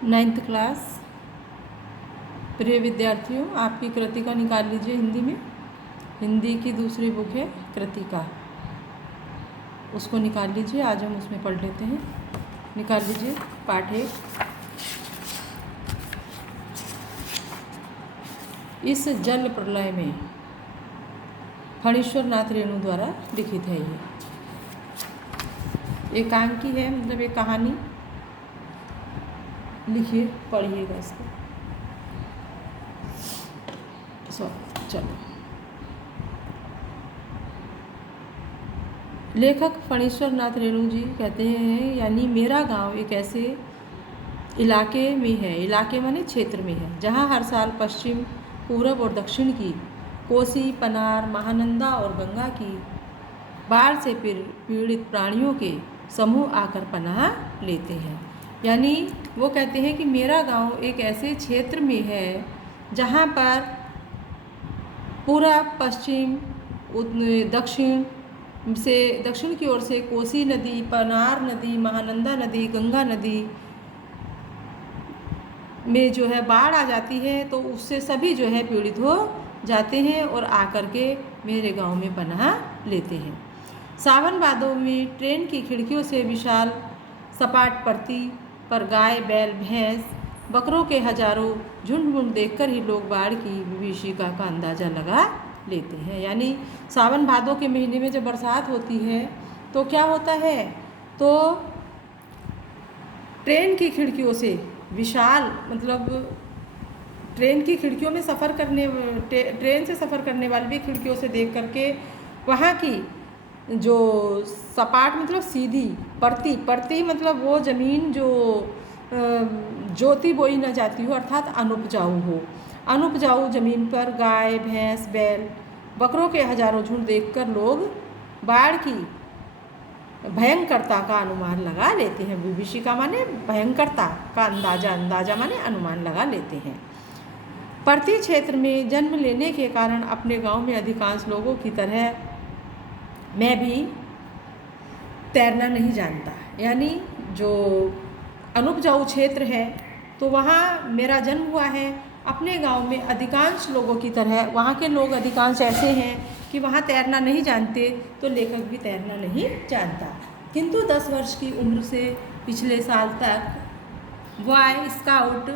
9th class प्रिय विद्यार्थियों, आपकी कृतिका निकाल लीजिए। हिंदी में हिंदी की दूसरी बुक है कृतिका, उसको निकाल लीजिए। आज हम उसमें पढ़ लेते हैं। निकाल लीजिए पाठ 1। इस जल प्रलय में फणीश्वर नाथ रेणु द्वारा लिखित है। ये एकांकी है, मतलब एक कहानी। लिखिए, पढ़िएगा इसको। चलो, लेखक फणीश्वर नाथ रेणु जी कहते हैं, यानी मेरा गांव एक ऐसे इलाके में है, इलाके माने क्षेत्र में है, जहां हर साल पश्चिम, पूरब और दक्षिण की कोसी, पनार, महानंदा और गंगा की बाढ़ से पीड़ित प्राणियों के समूह आकर पनाह लेते हैं। यानी वो कहते हैं कि मेरा गांव एक ऐसे क्षेत्र में है जहां पर पूरा पश्चिम, दक्षिण की ओर से कोसी नदी, पनार नदी, महानंदा नदी, गंगा नदी में जो है बाढ़ आ जाती है, तो उससे सभी जो है पीड़ित हो जाते हैं और आकर के मेरे गांव में पनाह लेते हैं। सावन भादों में ट्रेन की खिड़कियों से विशाल सपाट पृथ्वी पर गाय, बैल, भैंस, बकरों के हजारों झुंड देखकर ही लोग बाढ़ की विभीषिका का अंदाज़ा लगा लेते हैं। यानी सावन भादों के महीने में जब बरसात होती है तो क्या होता है, तो ट्रेन की खिड़कियों से विशाल, मतलब ट्रेन की खिड़कियों में ट्रेन से सफ़र करने वाले भी खिड़कियों से देख करके वहाँ की जो सपाट, मतलब सीधी परती मतलब वो ज़मीन जो जोती बोई न जाती हो, अर्थात अनुपजाऊ हो, अनुपजाऊ ज़मीन पर गाय, भैंस, बैल, बकरों के हजारों झुंड देखकर लोग बाढ़ की भयंकरता का अनुमान लगा लेते हैं। विभीषिका माने भयंकरता का अंदाजा माने अनुमान लगा लेते हैं। परती क्षेत्र में जन्म लेने के कारण अपने गांव में अधिकांश लोगों की तरह मैं भी तैरना नहीं जानता। यानी जो अनुपजाऊ क्षेत्र है तो वहाँ मेरा जन्म हुआ है। अपने गांव में अधिकांश लोगों की तरह वहाँ के लोग अधिकांश ऐसे हैं कि वहाँ तैरना नहीं जानते, तो लेखक भी तैरना नहीं जानता। किंतु 10 वर्ष की उम्र से पिछले साल तक बॉय स्काउट,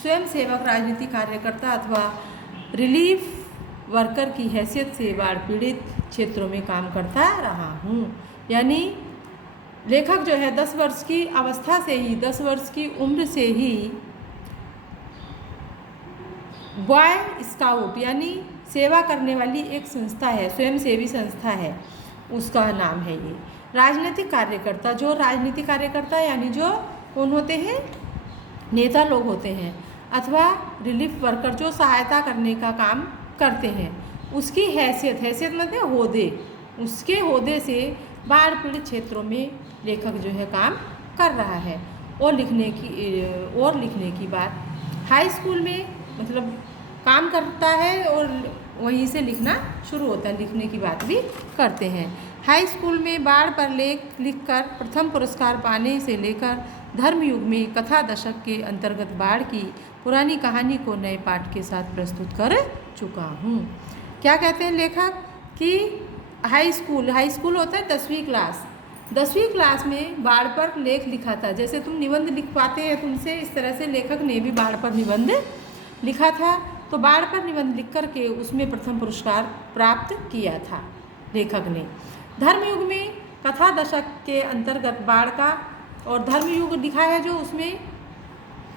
स्वयंसेवक, राजनीतिक कार्यकर्ता अथवा रिलीफ वर्कर की हैसियत से बाढ़ पीड़ित क्षेत्रों में काम करता रहा हूँ। यानी लेखक जो है 10 वर्ष की अवस्था से ही, 10 वर्ष की उम्र से ही बॉय स्काउट यानी सेवा करने वाली एक संस्था है, स्वयंसेवी संस्था है, उसका नाम है ये। राजनीतिक कार्यकर्ता, जो राजनीतिक कार्यकर्ता यानी जो कौन होते हैं, नेता लोग होते हैं, अथवा रिलीफ वर्कर जो सहायता करने का काम करते हैं, उसकी हैसियत मतलब होदे, उसके होदे से बाढ़ पीड़ित क्षेत्रों में लेखक जो है काम कर रहा है। और लिखने की बात, हाई स्कूल में मतलब काम करता है और वहीं से लिखना शुरू होता है, लिखने की बात भी करते हैं। हाई स्कूल में बाढ़ पर लेख लिखकर प्रथम पुरस्कार पाने से लेकर धर्मयुग में कथा दशक के अंतर्गत बाढ़ की पुरानी कहानी को नए पाठ के साथ प्रस्तुत कर चुका हूँ। क्या कहते हैं लेखक कि हाई स्कूल होता है 10वीं क्लास। 10वीं क्लास में बाढ़ पर लेख लिखा था। जैसे तुम निबंध लिख पाते हैं तुमसे, इस तरह से लेखक ने भी बाढ़ पर निबंध लिखा था। तो बाढ़ पर निबंध लिख करके उसमें प्रथम पुरस्कार प्राप्त किया था लेखक ने। धर्मयुग में कथा दशक के अंतर्गत बाढ़ का, और धर्मयुग लिखा है जो, उसमें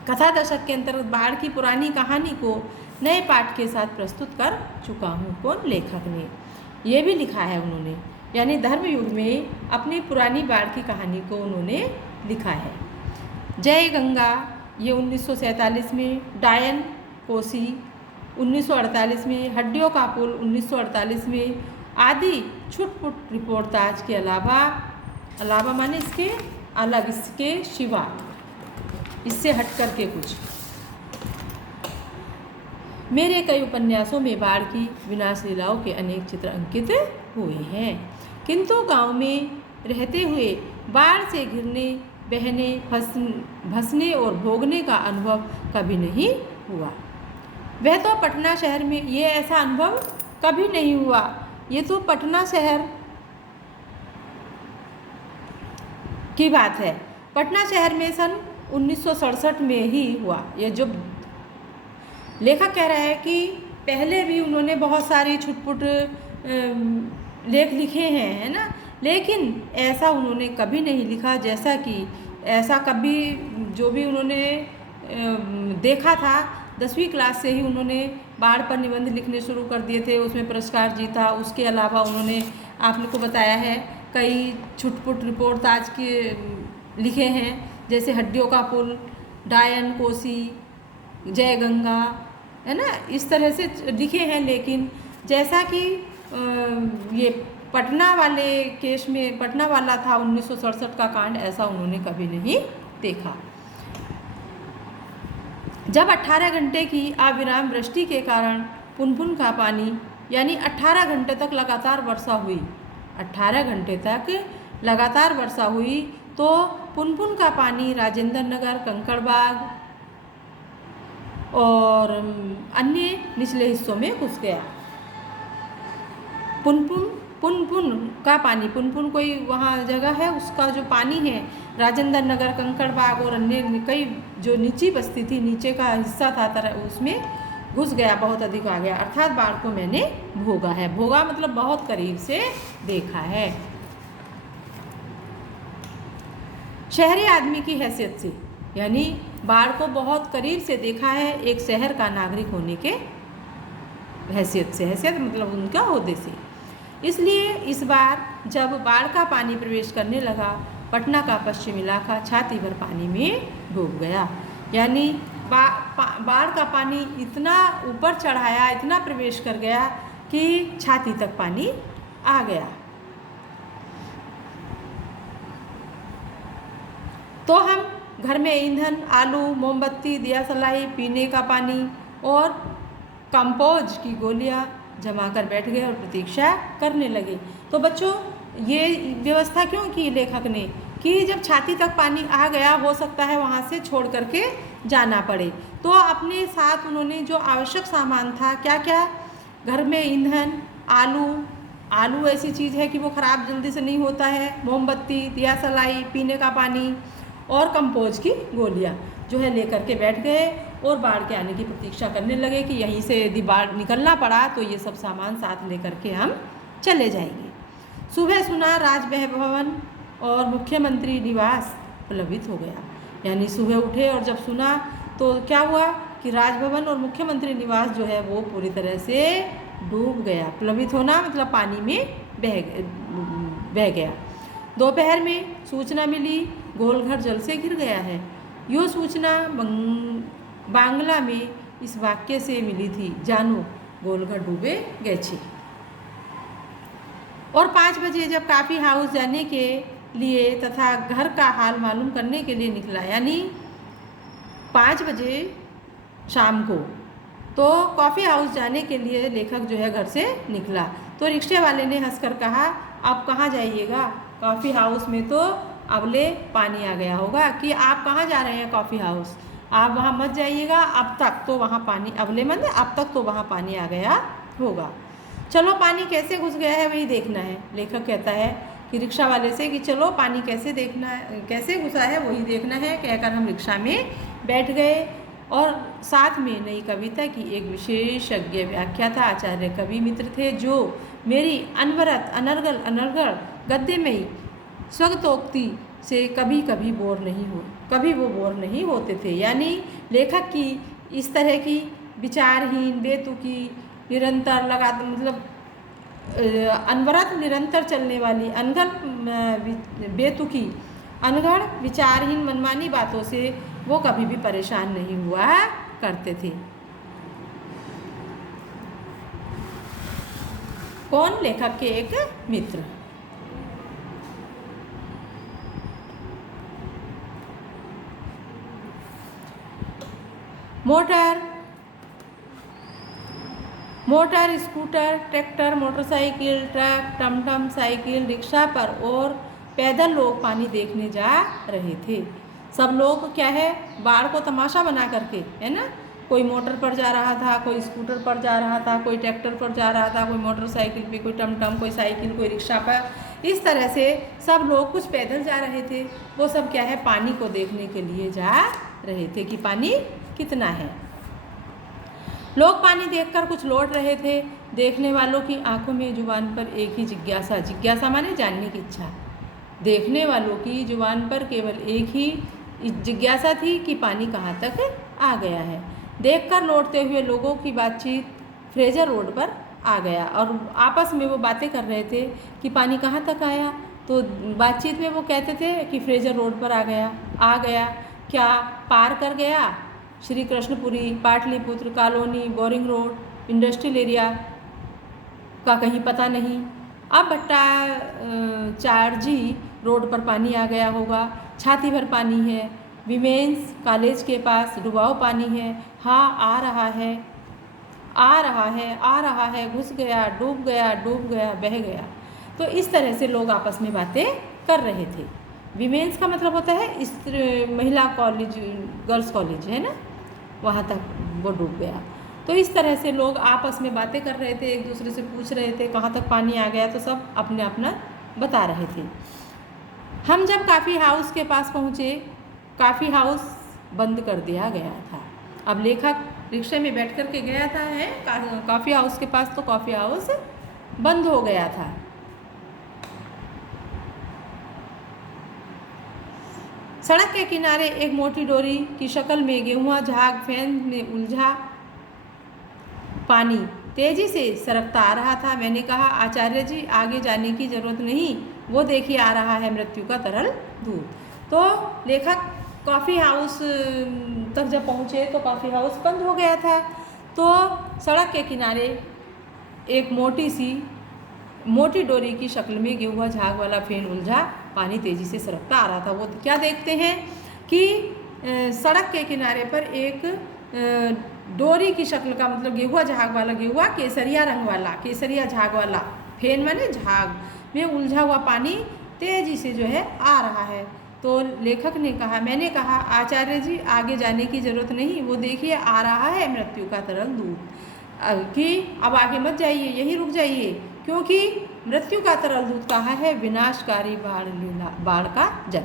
कथा दशक के अंतर्गत बाढ़ की पुरानी कहानी को नए पाठ के साथ प्रस्तुत कर चुका हूँ। कौन? लेखक ने ये भी लिखा है उन्होंने। यानी धर्मयुग में अपनी पुरानी बाढ़ की कहानी को उन्होंने लिखा है। जय गंगा ये 1947 में, डायन कोसी 1948 में, हड्डियों का पुल 1948 में, आदि छुटपुट रिपोर्टाज के अलावा माने इसके अलग, इसके सिवा, इससे हट करके कुछ मेरे कई उपन्यासों में बाढ़ की विनाश लीलाओं के अनेक चित्र अंकित हुए हैं। किंतु गांव में रहते हुए बाढ़ से घिरने बहने, भसने और भोगने का अनुभव कभी नहीं हुआ। वह तो पटना शहर में ये ऐसा अनुभव कभी नहीं हुआ। ये तो पटना शहर की बात है। पटना शहर में सन 1967 में ही हुआ। ये जो लेखक कह रहा है कि पहले भी उन्होंने बहुत सारी छुटपुट लेख लिखे हैं, है ना, लेकिन ऐसा उन्होंने कभी नहीं लिखा जैसा कि ऐसा कभी जो भी उन्होंने देखा था। 10वीं क्लास से ही उन्होंने बाढ़ पर निबंध लिखने शुरू कर दिए थे, उसमें पुरस्कार जीता। उसके अलावा उन्होंने आपने को बताया है कई छुटपुट रिपोर्ट आज के लिखे हैं, जैसे हड्डियों का पुल, डायन कोसी, जय गंगा, है ना, इस तरह से लिखे हैं। लेकिन जैसा कि ये पटना वाले केस में पटना वाला था 1967 का कांड, ऐसा उन्होंने कभी नहीं देखा। जब 18 घंटे की अविराम वृष्टि के कारण पुनपुन का पानी यानी 18 घंटे तक लगातार वर्षा हुई, 18 घंटे तक लगातार वर्षा हुई तो पुनपुन का पानी राजेंद्र नगर, कंकड़बाग और अन्य निचले हिस्सों में घुस गया। पुनपुन का पानी, पुनपुन कोई वहाँ जगह है, उसका जो पानी है राजेंद्र नगर, कंकड़बाग और अन्य कई जो नीची बस्ती थी, नीचे का हिस्सा था तरह, उसमें घुस गया, बहुत अधिक आ गया। अर्थात बाढ़ को मैंने भोगा है। भोगा मतलब बहुत करीब से देखा है। शहरी आदमी की हैसियत से, यानी बाढ़ को बहुत करीब से देखा है एक शहर का नागरिक होने के हैसियत से। हैसियत मतलब उनका ओहदे से। इसलिए इस बार जब बाढ़ का पानी प्रवेश करने लगा, पटना का पश्चिम इलाका छाती भर पानी में डूब गया। यानी बाढ़ का पानी इतना ऊपर चढ़ाया, इतना प्रवेश कर गया कि छाती तक पानी आ गया। तो हम घर में ईंधन, आलू, मोमबत्ती, दिया सलाई, पीने का पानी और कंपोज की गोलियां जमा कर बैठ गए और प्रतीक्षा करने लगे। तो बच्चों, ये व्यवस्था क्यों की लेखक ने कि जब छाती तक पानी आ गया, हो सकता है वहाँ से छोड़ करके जाना पड़े, तो अपने साथ उन्होंने जो आवश्यक सामान था, क्या क्या, घर में ईंधन, आलू ऐसी चीज़ है कि वो ख़राब जल्दी से नहीं होता है, मोमबत्ती, दिया सलाई, पीने का पानी और कंपोज की गोलियाँ जो है लेकर के बैठ गए और बाढ़ के आने की प्रतीक्षा करने लगे कि यहीं से यदि बाढ़ निकलना पड़ा तो ये सब सामान साथ लेकर के हम चले जाएंगे। सुबह सुना राजभवन और मुख्यमंत्री निवास प्लावित हो गया। यानी सुबह उठे और जब सुना तो क्या हुआ कि राजभवन और मुख्यमंत्री निवास जो है वो पूरी तरह से डूब गया। प्लावित होना मतलब पानी में बह गया। दोपहर में सूचना मिली गोलघर जल से घिर गया है। यो सूचना बांग्ला में इस वाक्य से मिली थी, जानो गोलघर डूबे गए छे। और 5 बजे जब कॉफ़ी हाउस जाने के लिए तथा घर का हाल मालूम करने के लिए निकला, यानी 5 बजे शाम को तो कॉफ़ी हाउस जाने के लिए लेखक जो है घर से निकला, तो रिक्शे वाले ने हंसकर कहा, आप कहाँ जाइएगा, कॉफ़ी हाउस में तो अबले पानी आ गया होगा। कि आप कहाँ जा रहे हैं कॉफ़ी हाउस, आप वहाँ मत जाइएगा, अब तक तो वहाँ पानी, अबले मत, अब तक तो वहाँ पानी आ गया होगा। चलो पानी कैसे घुस गया है वही देखना है। लेखक कहता है कि रिक्शा वाले से कि चलो पानी कैसे घुसा है वही देखना है। कहकर हम रिक्शा में बैठ गए और साथ में नई कविता की एक विशेषज्ञ व्याख्याता आचार्य कवि मित्र थे, जो मेरी अनवरत अनर्गल गद्यमयी स्वगतोक्ति से कभी वो बोर नहीं होते थे। यानी लेखक की इस तरह की विचारहीन, बेतुकी, निरंतर अनवरत निरंतर चलने वाली बेतुकी, अनगढ़, विचारहीन, मनमानी बातों से वो कभी भी परेशान नहीं हुआ करते थे। कौन? लेखक के एक मित्र। Motor, scooter, tractor, motorcycle, truck, टमटम, साइकिल, रिक्शा पर और पैदल लोग पानी देखने जा रहे थे। सब लोग क्या है, बाढ़ को तमाशा बना करके, है ना, कोई मोटर पर जा रहा था, कोई स्कूटर पर जा रहा था, कोई ट्रैक्टर पर जा रहा था, कोई मोटरसाइकिल पे, कोई टमटम, कोई साइकिल, कोई रिक्शा पर, इस तरह से सब लोग, कुछ पैदल जा रहे थे, वो सब क्या है, पानी को देखने के लिए जा रहे थे कि पानी कितना है। लोग पानी देखकर कुछ लौट रहे थे। देखने वालों की आंखों में जुबान पर एक ही जिज्ञासा, जिज्ञासा माने जानने की इच्छा, देखने वालों की जुबान पर केवल एक ही जिज्ञासा थी कि पानी कहाँ तक आ गया है। देखकर लौटते हुए लोगों की बातचीत फ्रेजर रोड पर आ गया और आपस में वो बातें कर रहे थे कि पानी कहाँ तक आया। तो बातचीत में वो कहते थे कि फ्रेजर रोड पर आ गया, क्या पार कर गया, Shri Krishnapuri, Pataliputra, colony, boring road, industrial area का कहीं पता नहीं। अब भट्टा 4G रोड पर पानी आ गया होगा, छाती भर पानी है। विमेंस कॉलेज के पास डुबाव पानी है, हाँ आ रहा है, घुस गया, डूब गया, बह गया। तो इस तरह से लोग आपस में बातें कर रहे थे। विमेंस का मतलब होता है महिला कॉलेज, गर्ल्स कॉलेज है ना, वहाँ तक वो डूब गया। तो इस तरह से लोग आपस में बातें कर रहे थे, एक दूसरे से पूछ रहे थे कहाँ तक पानी आ गया, तो सब अपने अपना बता रहे थे। हम जब कॉफ़ी हाउस के पास पहुँचे, कॉफ़ी हाउस बंद कर दिया गया था। अब लेखक रिक्शे में बैठ कर के गया था है कॉफ़ी हाउस के पास, तो कॉफ़ी हाउस बंद हो गया था। सड़क के किनारे एक मोटी डोरी की शक्ल में गेहुआ झाग फैन में उलझा पानी तेजी से सरकता आ रहा था। मैंने कहा, आचार्य जी आगे जाने की जरूरत नहीं, वो देखिए आ रहा है मृत्यु का तरल दूध। तो लेखक कॉफ़ी हाउस तक जब पहुँचे तो कॉफ़ी हाउस बंद हो गया था। तो सड़क के किनारे एक मोटी डोरी की शक्ल में गेहुआ झाग वाला फैन उलझा पानी तेज़ी से सरकता आ रहा था। वो क्या देखते हैं कि सड़क के किनारे पर एक डोरी की शक्ल का, मतलब गेहुआ झाग वाला, गेहुआ केसरिया रंग वाला, केसरिया झाग वाला फैन माने झाग में उलझा हुआ पानी तेज़ी से जो है आ रहा है। तो लेखक ने कहा, मैंने कहा, आचार्य जी आगे जाने की ज़रूरत नहीं, वो देखिए आ रहा है मृत्यु का तरल दूध, कि अब आगे मत जाइए, यहीं रुक जाइए, क्योंकि मृत्यु का तरल दूध कहा है विनाशकारी बाढ़ का जल,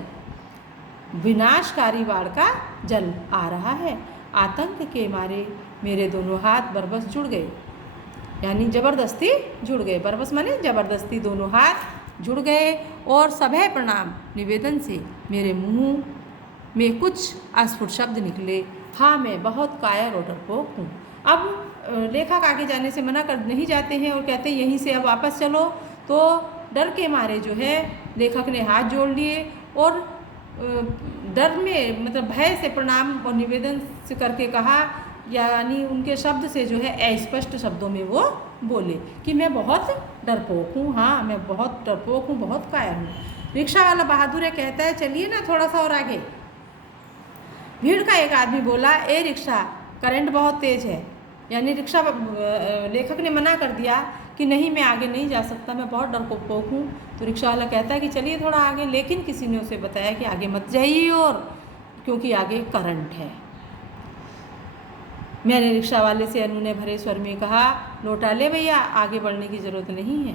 विनाशकारी बाढ़ का जल आ रहा है। आतंक के मारे मेरे दोनों हाथ बरबस जुड़ गए, यानी ज़बरदस्ती जुड़ गए। बरबस माने ज़बरदस्ती, दोनों हाथ जुड़ गए और सभय प्रणाम निवेदन से मेरे मुंह में कुछ अस्फुट शब्द निकले। हाँ, मैं बहुत कायर और डरपोक हूँ। अब लेखक आगे जाने से मना कर नहीं जाते हैं और कहते हैं यहीं से अब वापस चलो। तो डर के मारे जो है लेखक ने हाथ जोड़ लिए और डर में, मतलब भय से प्रणाम और निवेदन से करके कहा, यानी उनके शब्द से जो है अस्पष्ट शब्दों में वो बोले कि मैं बहुत डरपोक हूँ, हाँ मैं बहुत डरपोक हूँ, बहुत कायर हूँ। रिक्शा वाला बहादुर है, कहता है चलिए ना थोड़ा सा और आगे। भीड़ का एक आदमी बोला, ए रिक्शा, करंट बहुत तेज़ है। यानी रिक्शा लेखक ने मना कर दिया कि नहीं मैं आगे नहीं जा सकता, मैं बहुत डरपोक हूँ। तो रिक्शा वाला कहता है कि चलिए थोड़ा आगे, लेकिन किसी ने उसे बताया कि आगे मत जाइए, और क्योंकि आगे करंट है। मैंने रिक्शा वाले से अनूने भरे स्वर में कहा, लौटा ले भैया, आगे बढ़ने की ज़रूरत नहीं है।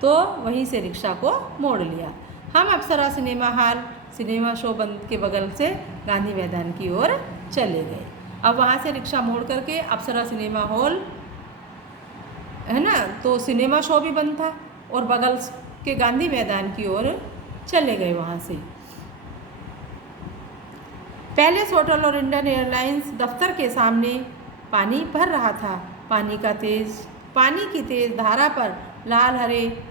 तो वहीं से रिक्शा को मोड़ लिया। हम अप्सरा सिनेमा शो बंद के बगल से गांधी मैदान की ओर चले गए। अब वहाँ से रिक्शा मोड़ करके अप्सरा सिनेमा हॉल है ना, तो सिनेमा शो भी बंद था, और बगल के गांधी मैदान की ओर चले गए। वहाँ से पैलेस होटल और इंडियन एयरलाइंस दफ्तर के सामने पानी भर रहा था। पानी की तेज़ धारा पर लाल हरे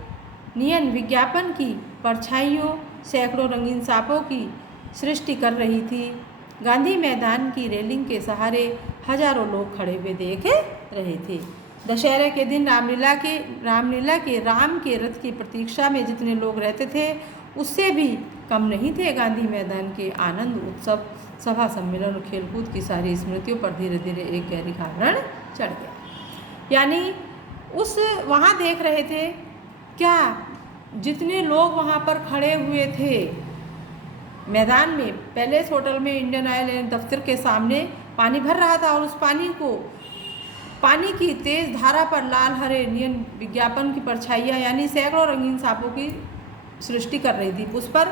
नियन विज्ञापन की परछाइयों सैकड़ों रंगीन सांपों की सृष्टि कर रही थी। गांधी मैदान की रेलिंग के सहारे हजारों लोग खड़े हुए देख रहे थे। दशहरे के दिन रामलीला के राम के रथ की प्रतीक्षा में जितने लोग रहते थे, उससे भी कम नहीं थे। गांधी मैदान के आनंद उत्सव, सभा सम्मेलन और खेलकूद की सारी स्मृतियों पर धीरे धीरे एक गहरी आवरण चढ़ गया। यानी वहाँ देख रहे थे क्या जितने लोग वहाँ पर खड़े हुए थे मैदान में, पैलेस होटल में इंडियन ऑयल दफ्तर के सामने पानी भर रहा था और उस पानी की तेज धारा पर लाल हरे नियन विज्ञापन की परछाइयाँ यानी सैकड़ों रंगीन सांपों की सृष्टि कर रही थी। उस पर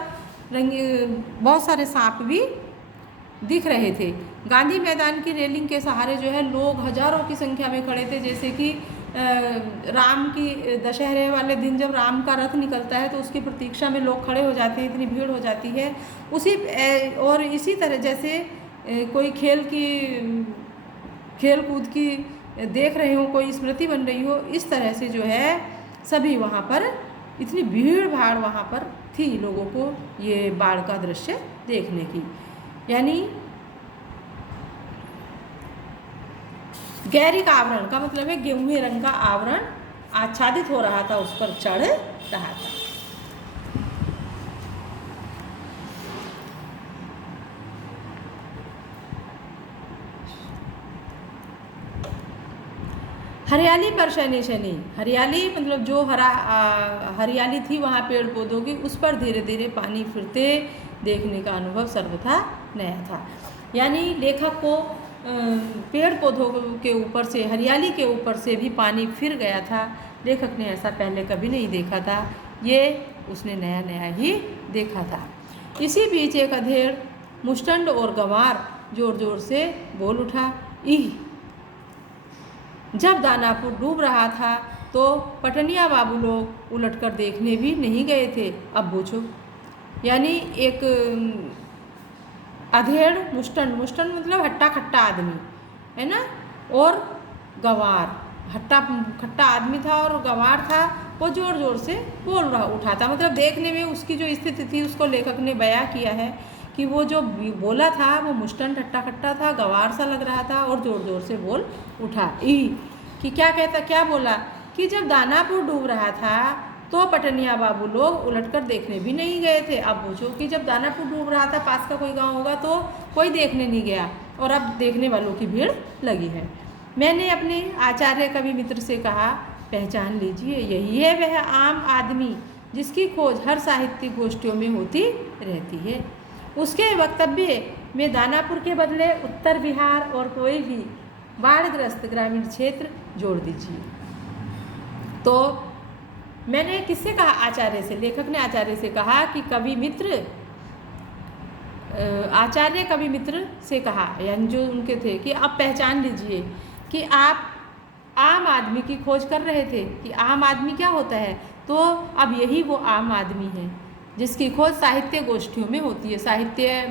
बहुत सारे सांप भी दिख रहे थे। गांधी मैदान की रेलिंग के सहारे जो है लोग हजारों की संख्या में खड़े थे। जैसे कि राम की दशहरे वाले दिन जब राम का रथ निकलता है तो उसकी प्रतीक्षा में लोग खड़े हो जाते हैं, इतनी भीड़ हो जाती है। और इसी तरह जैसे कोई खेल कूद की देख रहे हो, कोई स्मृति बन रही हो, इस तरह से जो है सभी वहाँ पर इतनी भीड़ भाड़ वहाँ पर थी लोगों को ये बाढ़ का दृश्य देखने की। यानी गहरी का आवरण का मतलब है गेहूं रंग का आवरण आच्छादित हो रहा था, उस पर चढ़ रहा था। हरियाली पर शनि शनि, हरियाली मतलब जो हरियाली थी वहाँ पेड़ पौधों की, उस पर धीरे धीरे पानी फिरते देखने का अनुभव सर्वथा नया था। यानी लेखक को पेड़ पौधों के ऊपर से, हरियाली के ऊपर से भी पानी फिर गया था। लेखक ने ऐसा पहले कभी नहीं देखा था, ये उसने नया नया ही देखा था। इसी बीच एक अधेड़ मुष्टंड और गंवार जोर जोर से बोल उठा, इह। जब दानापुर डूब रहा था तो पटनिया बाबू लोग उलटकर देखने भी नहीं गए थे। अब पूछो, यानी एक अधेड़ मुष्टंड मतलब हट्टा खट्टा आदमी है ना, और गंवार, हट्टा खट्टा आदमी था और गंवार था, वो जोर जोर से बोल रहा उठा था। मतलब देखने में उसकी जो स्थिति थी उसको लेखक ने बयां किया है कि वो जो बोला था वो मुष्टंड हट्टा खट्टा था, गंवार सा लग रहा था और जोर जोर से बोल उठा। कि क्या बोला कि जब दानापुर डूब रहा था तो पटनिया बाबू लोग उलटकर देखने भी नहीं गए थे। अब पूछो कि जब दानापुर डूब रहा था, पास का कोई गांव होगा तो कोई देखने नहीं गया, और अब देखने वालों की भीड़ लगी है। मैंने अपने आचार्य कवि मित्र से कहा, पहचान लीजिए, यही है वह आम आदमी जिसकी खोज हर साहित्यिक गोष्ठियों में होती रहती है। उसके वक्तव्य में दानापुर के बदले उत्तर बिहार और कोई भी बाढ़ग्रस्त ग्रामीण क्षेत्र जोड़ दीजिए। तो मैंने किससे कहा? आचार्य से। लेखक ने आचार्य से कहा कि आचार्य कवि मित्र से कहा, यानी जो उनके थे, कि आप पहचान लीजिए कि आप आम आदमी की खोज कर रहे थे कि आम आदमी क्या होता है, तो अब यही वो आम आदमी है जिसकी खोज साहित्य गोष्ठियों में होती है। साहित्य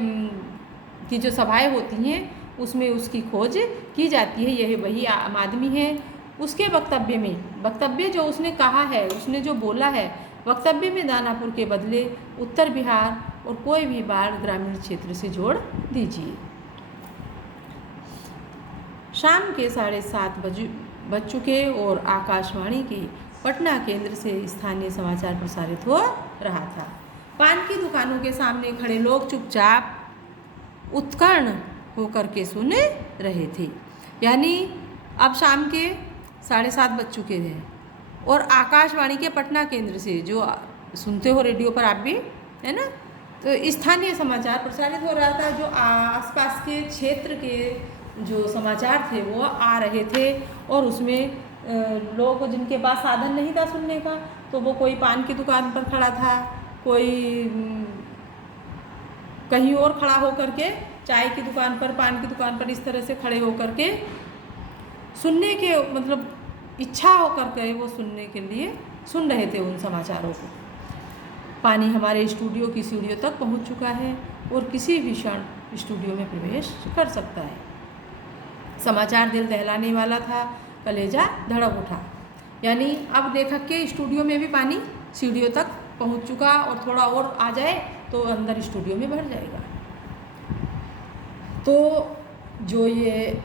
की जो सभाएं होती हैं उसमें उसकी खोज की जाती है, यही वही आम आदमी है। उसके वक्तव्य जो उसने कहा है, उसने जो बोला है, वक्तव्य में दानापुर के बदले उत्तर बिहार और कोई भी बाढ़ ग्रामीण क्षेत्र से जोड़ दीजिए। शाम के 7:30 बज चुके और आकाशवाणी के पटना केंद्र से स्थानीय समाचार प्रसारित हो रहा था। पान की दुकानों के सामने खड़े लोग चुपचाप उत्कर्ण होकर के सुन रहे थे। यानी अब शाम के 7:30 बज चुके थे और आकाशवाणी के पटना केंद्र से, जो सुनते हो रेडियो पर आप भी, है ना, तो स्थानीय समाचार प्रसारित हो रहा था। जो आसपास के क्षेत्र के जो समाचार थे वो आ रहे थे, और उसमें लोग जिनके पास साधन नहीं था सुनने का, तो वो कोई पान की दुकान पर खड़ा था, कोई कहीं और खड़ा होकर के, चाय की दुकान पर, पान की दुकान पर, इस तरह से खड़े होकर के सुनने के, मतलब इच्छा होकर के वो सुनने के लिए सुन रहे थे उन समाचारों को। पानी हमारे स्टूडियो की सीढ़ियों तक पहुंच चुका है और किसी भी क्षण स्टूडियो में प्रवेश कर सकता है। समाचार दिल दहलाने वाला था, कलेजा धड़क उठा। यानी अब लेखक के स्टूडियो में भी पानी सीढ़ियों तक पहुंच चुका, और थोड़ा और आ जाए तो अंदर स्टूडियो में भर जाएगा। तो जो ये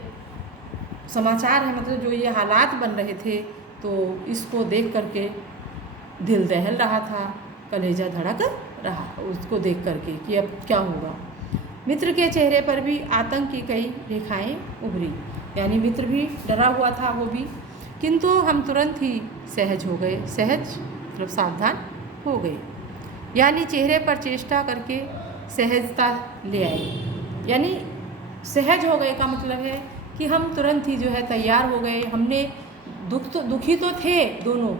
समाचार है, मतलब जो ये हालात बन रहे थे, तो इसको देख करके दिल दहल रहा था, कलेजा धड़क रहा उसको देख करके कि अब क्या होगा। मित्र के चेहरे पर भी आतंक की कई रेखाएं उभरी। यानी मित्र भी डरा हुआ था वो भी, किंतु हम तुरंत ही सहज हो गए। सहज मतलब सावधान हो गए। यानी चेहरे पर चेष्टा करके सहजता ले आए। यानी सहज हो गए का मतलब है कि हम तुरंत ही जो है तैयार हो गए। हमने दुखी तो थे दोनों,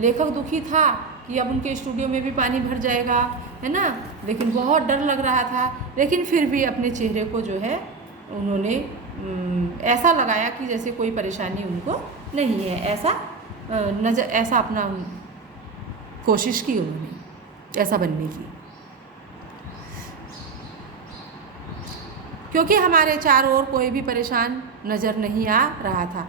लेखक दुखी था कि अब उनके स्टूडियो में भी पानी भर जाएगा, है ना, लेकिन बहुत डर लग रहा था। लेकिन फिर भी अपने चेहरे को जो है उन्होंने ऐसा लगाया कि जैसे कोई परेशानी उनको नहीं है, ऐसा अपना कोशिश की उन्होंने ऐसा बनने की। क्योंकि हमारे चारों ओर कोई भी परेशान नज़र नहीं आ रहा था।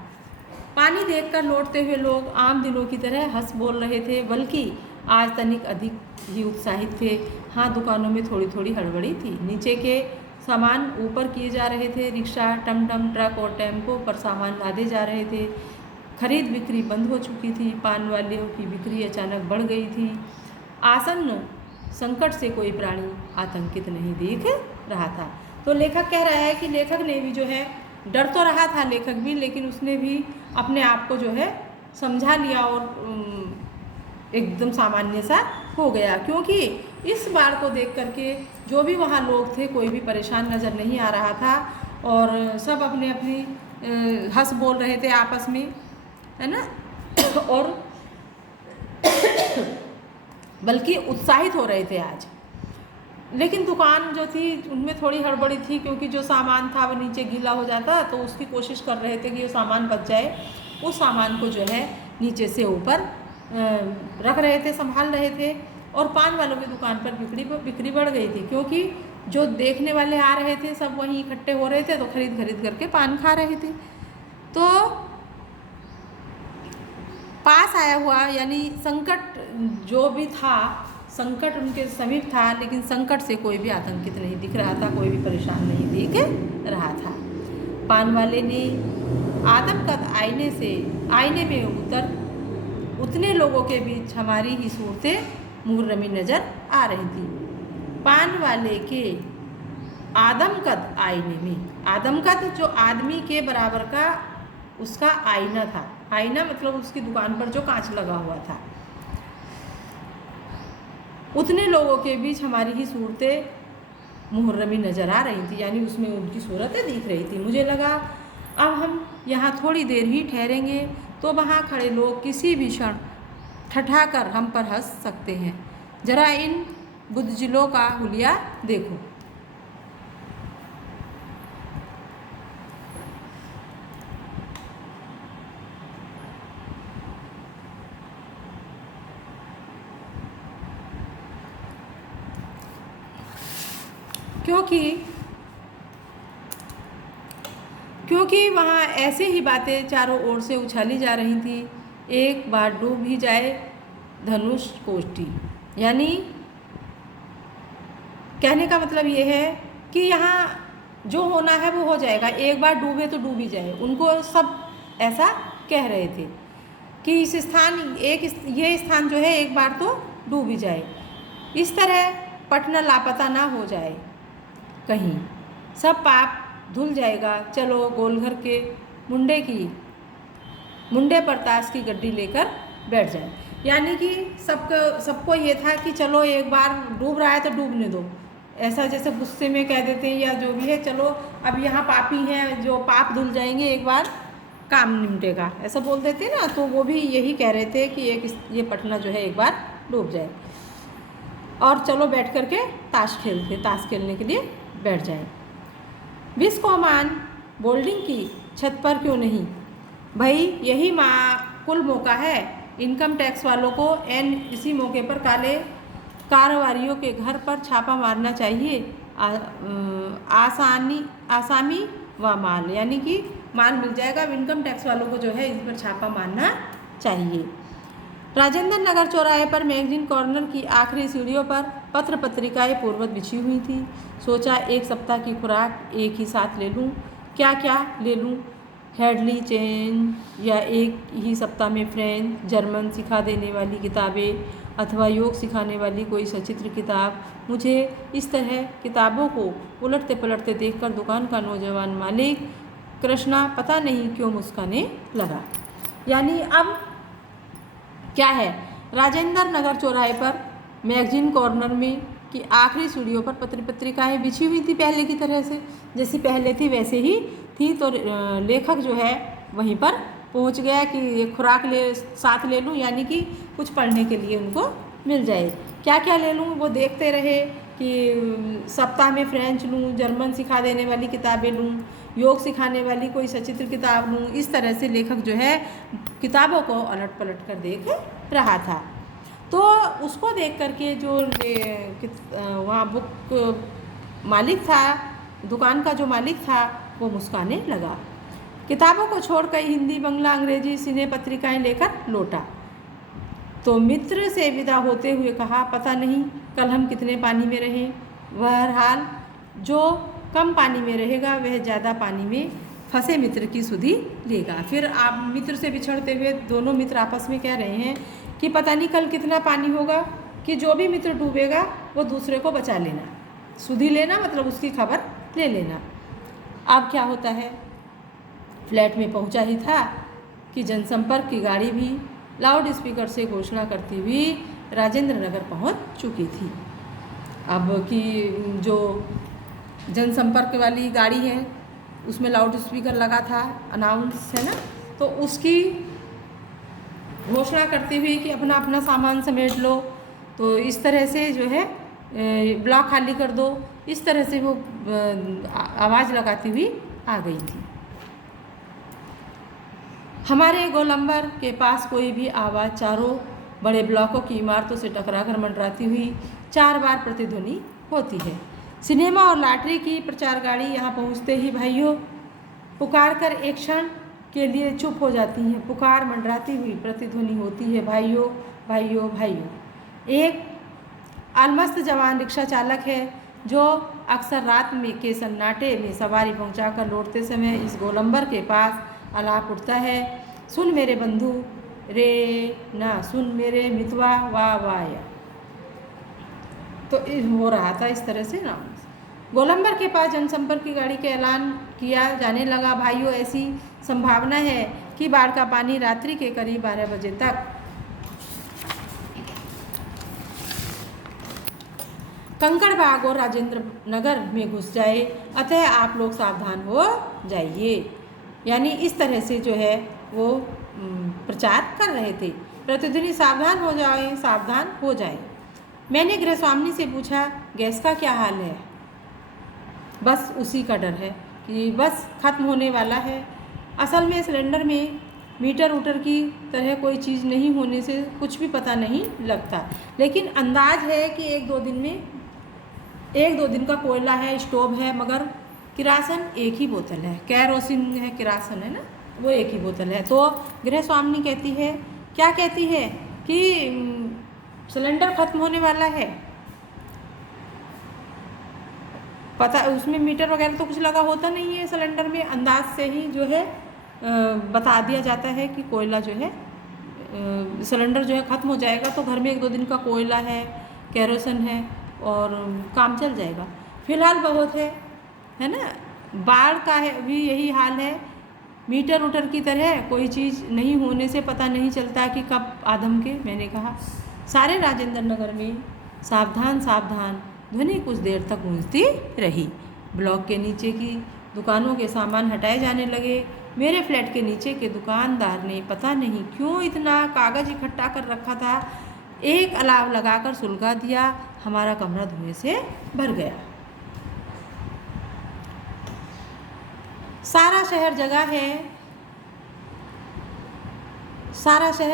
पानी देखकर लौटते हुए लोग आम दिनों की तरह हंस बोल रहे थे, बल्कि आज तनिक अधिक ही उत्साहित थे। हाँ, दुकानों में थोड़ी थोड़ी हड़बड़ी थी। नीचे के सामान ऊपर किए जा रहे थे। रिक्शा, टमटम, ट्रक और टेम्पो पर सामान लादे जा रहे थे। खरीद बिक्री बंद हो चुकी थी। पान वालों की बिक्री अचानक बढ़ गई थी। आसन्न संकट से कोई प्राणी आतंकित नहीं दिख रहा था। तो लेखक कह रहा है कि लेखक ने भी जो है डर तो रहा था लेखक भी, लेकिन उसने भी अपने आप को जो है समझा लिया और एकदम सामान्य सा हो गया। क्योंकि इस बार को देख करके जो भी वहाँ लोग थे कोई भी परेशान नज़र नहीं आ रहा था और सब अपने अपनी हंस बोल रहे थे आपस में, है ना, और बल्कि उत्साहित हो रहे थे आज। लेकिन दुकान जो थी उनमें थोड़ी हड़बड़ी थी, क्योंकि जो सामान था वो नीचे गीला हो जाता, तो उसकी कोशिश कर रहे थे कि ये सामान बच जाए। उस सामान को जो है नीचे से ऊपर रख रहे थे, संभाल रहे थे। और पान वालों की दुकान पर बिक्री बढ़ गई थी, क्योंकि जो देखने वाले आ रहे थे सब वहीं इकट्ठे हो रहे थे, तो खरीद करके पान खा रहे थे। तो पास आया हुआ यानी संकट जो भी था, संकट उनके समीप था, लेकिन संकट से कोई भी आतंकित नहीं दिख रहा था, कोई भी परेशान नहीं दिख रहा था। पान वाले ने आदमकद आईने में उतने लोगों के बीच हमारी ही सूरतें मुहर्रमी नज़र आ रही थी। पान वाले के आदमकद आईने में, आदमकद जो आदमी के बराबर का उसका आईना था। आईना मतलब उसकी दुकान पर जो कांच लगा हुआ था। उतने लोगों के बीच हमारी ही सूरतें मुहर्रमी नज़र आ रही थी, यानी उसमें उनकी सूरतें दिख रही थी। मुझे लगा अब हम यहाँ थोड़ी देर ही ठहरेंगे तो वहाँ खड़े लोग किसी भी क्षण ठठाकर हम पर हंस सकते हैं। जरा इन बुद्धिजीलों का हुलिया देखो। क्योंकि वहाँ ऐसे ही बातें चारों ओर से उछाली जा रही थी। एक बार डूब ही जाए धनुष कोष्ठी, यानी कहने का मतलब ये है कि यहाँ जो होना है वो हो जाएगा, एक बार डूबे तो डूब ही जाए। उनको सब ऐसा कह रहे थे कि ये स्थान जो है एक बार तो डूब ही जाए, इस तरह पटना लापता ना हो जाए कहीं, सब पाप धुल जाएगा। चलो गोलघर के मुंडे पर ताश की गड्डी लेकर बैठ जाए। यानी कि सबको ये था कि चलो एक बार डूब रहा है तो डूबने दो, ऐसा जैसे गुस्से में कह देते हैं या जो भी है, चलो अब यहाँ पापी हैं, जो पाप धुल जाएंगे एक बार काम निपटेगा, ऐसा बोल देते ना। तो वो भी यही कह रहे थे कि ये पटना जो है एक बार डूब जाए और चलो बैठ करके ताश खेलने के लिए बैठ जाए। विस्कोमान बोल्डिंग की छत पर क्यों नहीं भाई, यही माकूल मौका है। इनकम टैक्स वालों को इसी मौके पर काले कारोबारियों के घर पर छापा मारना चाहिए। आसामी व माल, यानी कि माल मिल जाएगा। इनकम टैक्स वालों को जो है इस पर छापा मारना चाहिए। राजेंद्र नगर चौराहे पर मैगजीन कॉर्नर की आखिरी सीढ़ियों पर पत्र पत्रिकाएँ पूर्ववत बिछी हुई थी। सोचा एक सप्ताह की खुराक एक ही साथ ले लूँ। क्या ले लूँ? हेडली चेन या एक ही सप्ताह में फ्रेंच जर्मन सिखा देने वाली किताबें अथवा योग सिखाने वाली कोई सचित्र किताब। मुझे इस तरह किताबों को उलटते पलटते देखकर दुकान का नौजवान मालिक कृष्णा पता नहीं क्यों मुस्कुराने लगा। यानी अब क्या है, राजेंद्र नगर चौराहे पर मैगजीन कॉर्नर में कि आखिरी सीढ़ियों पर पत्र पत्रिकाएँ बिछी हुई थी पहले की तरह से, जैसी पहले थी वैसे ही थी। तो लेखक जो है वहीं पर पहुंच गया कि एक खुराक साथ ले लूं, यानी कि कुछ पढ़ने के लिए उनको मिल जाए। क्या क्या ले लूं वो देखते रहे कि सप्ताह में फ्रेंच लूं, जर्मन सिखा देने वाली किताबें लूं, योग सिखाने वाली कोई सचित्र किताब लूं। इस तरह से लेखक जो है किताबों को अलट पलट कर देख रहा था। तो उसको देख करके जो वहाँ बुक मालिक था, दुकान का जो मालिक था, वो मुस्कुराने लगा। किताबों को छोड़कर हिंदी, बंगला, अंग्रेजी सिने पत्रिकाएं लेकर लौटा तो मित्र से विदा होते हुए कहा, पता नहीं कल हम कितने पानी में रहें। बहरहाल जो कम पानी में रहेगा वह ज़्यादा पानी में फंसे मित्र की सुधि लेगा। फिर आप मित्र से बिछड़ते हुए दोनों मित्र आपस में कह रहे हैं कि पता नहीं कल कितना पानी होगा, कि जो भी मित्र डूबेगा वो दूसरे को बचा लेना। सुधि लेना मतलब उसकी खबर ले लेना। अब क्या होता है, फ्लैट में पहुंचा ही था कि जनसंपर्क की गाड़ी भी लाउड स्पीकर से घोषणा करती हुई राजेंद्र नगर पहुंच चुकी थी। अब कि जो जनसंपर्क वाली गाड़ी है उसमें लाउड स्पीकर लगा था, अनाउंस है ना, तो उसकी घोषणा करती हुई कि अपना अपना सामान समेट लो, तो इस तरह से जो है ब्लॉक खाली कर दो, इस तरह से वो आवाज़ लगाती हुई आ गई थी। हमारे गोलंबर के पास कोई भी आवाज़ चारों बड़े ब्लॉकों की इमारतों से टकराकर मंडराती हुई 4 बार प्रतिध्वनि होती है। सिनेमा और लॉटरी की प्रचार गाड़ी यहाँ पहुँचते ही भाइयों पुकार कर एक क्षण के लिए चुप हो जाती हैं। पुकार मंडराती हुई प्रतिध्वनि होती है, भाइयों भाइयों भाइयों। एक अलमस्त जवान रिक्शा चालक है जो अक्सर रात में के सन्नाटे में सवारी पहुंचाकर लौटते समय इस गोलंबर के पास आलाप उठता है, सुन मेरे बंधु रे ना, सुन मेरे मितवा वाह वाह। तो हो रहा था इस तरह से ना। गोलंबर के पास जनसंपर्क की गाड़ी के ऐलान किया जाने लगा, भाइयों ऐसी संभावना है कि बाढ़ का पानी रात्रि के करीब 12 बजे तक कंकड़बाग और राजेंद्र नगर में घुस जाए, अतः आप लोग सावधान हो जाइए। यानी इस तरह से जो है वो प्रचार कर रहे थे, प्रतिध्वनि सावधान हो जाए, सावधान हो जाए। मैंने गृहस्वामिनी से पूछा, गैस का क्या हाल है? बस उसी का डर है कि बस खत्म होने वाला है। असल में सिलेंडर में मीटर उटर की तरह कोई चीज़ नहीं होने से कुछ भी पता नहीं लगता, लेकिन अंदाज है कि एक दो दिन का कोयला है, स्टोव है, मगर किरासन एक ही बोतल है, कैरोसिन है, किरासन है ना, वो एक ही बोतल है। तो गृहस्वामिनी कहती है, क्या कहती है कि सिलेंडर खत्म होने वाला है, पता उसमें मीटर वगैरह तो कुछ लगा होता नहीं है सिलेंडर में, अंदाज से ही जो है बता दिया जाता है कि कोयला जो है सिलेंडर जो है ख़त्म हो जाएगा, तो घर में 1-2 दिन का कोयला है, कैरोसिन है और काम चल जाएगा। फिलहाल बहुत है ना, बाढ़ का है भी यही हाल है, मीटर उटर की तरह कोई चीज़ नहीं होने से पता नहीं चलता कि कब आदम के। मैंने कहा सारे राजेंद्र नगर में सावधान सावधान ध्वनि कुछ देर तक गूंजती रही। ब्लॉक के नीचे की दुकानों के सामान हटाए जाने लगे। मेरे फ्लैट के नीचे के दुकानदार ने पता नहीं क्यों इतना कागज़ इकट्ठा कर रखा था, एक अलाव लगाकर सुलगा दिया। हमारा कमरा धुएं से भर गया। सारा शहर